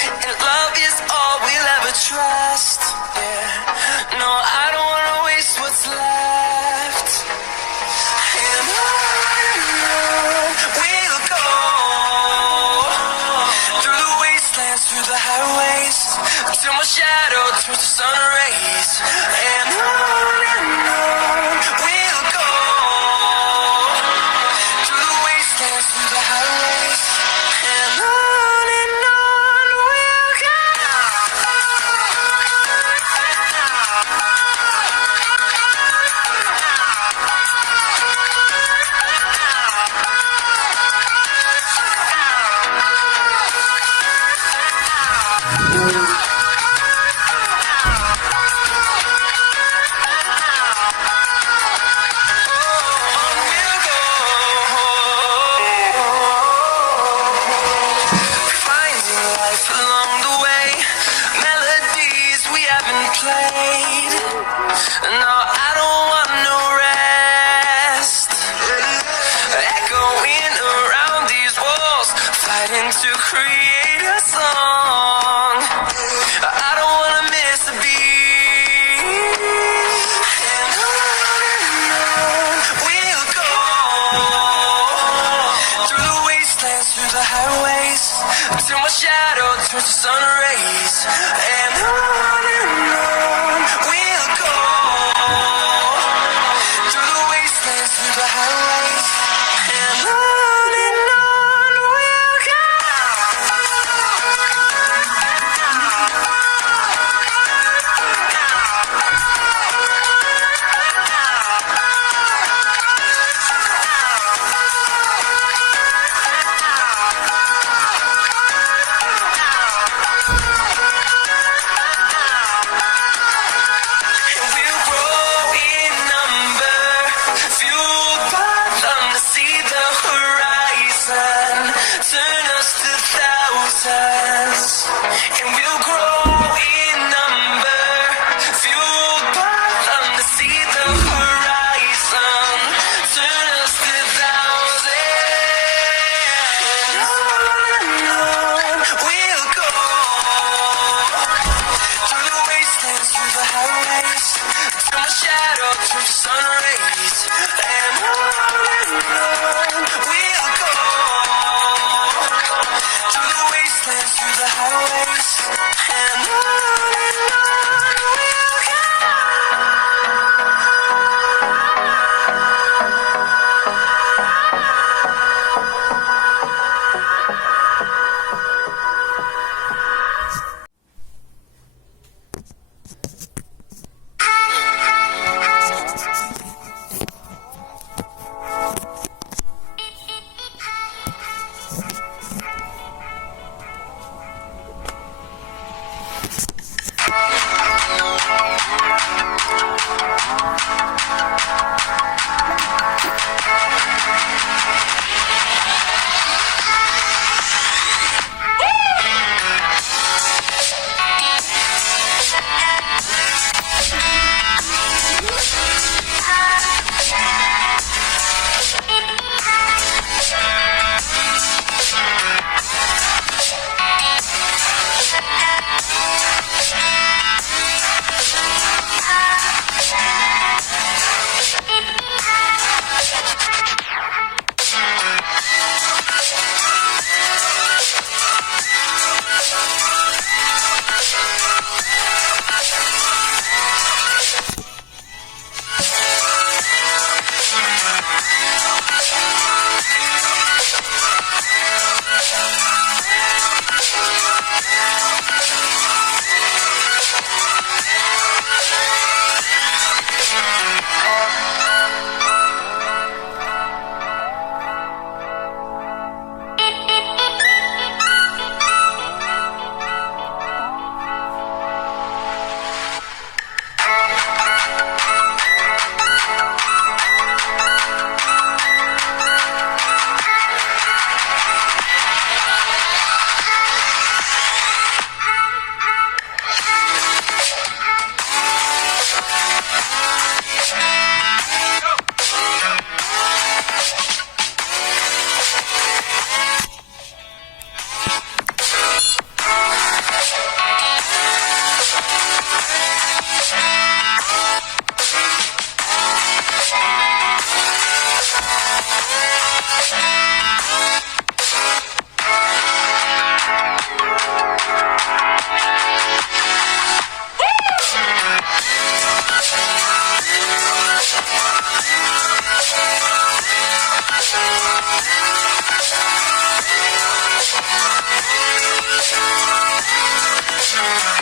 and love is all we'll ever trust. Yeah, no, I don't wanna waste what's left. And on we'll go, through the wastelands, through the highways, till my shadow turns to sun rays. And on we'll go, through the wastelands, through the highways, and on we'll go. Played. No, I don't want no rest. Echoing around these walls, fighting to create a song. I don't wanna miss a beat. And on we'll go, through the wastelands, through the highways, till my shadow turns to sun rays. And on we'll go, through the wastelands, through the highways, and on we'll go. Oh.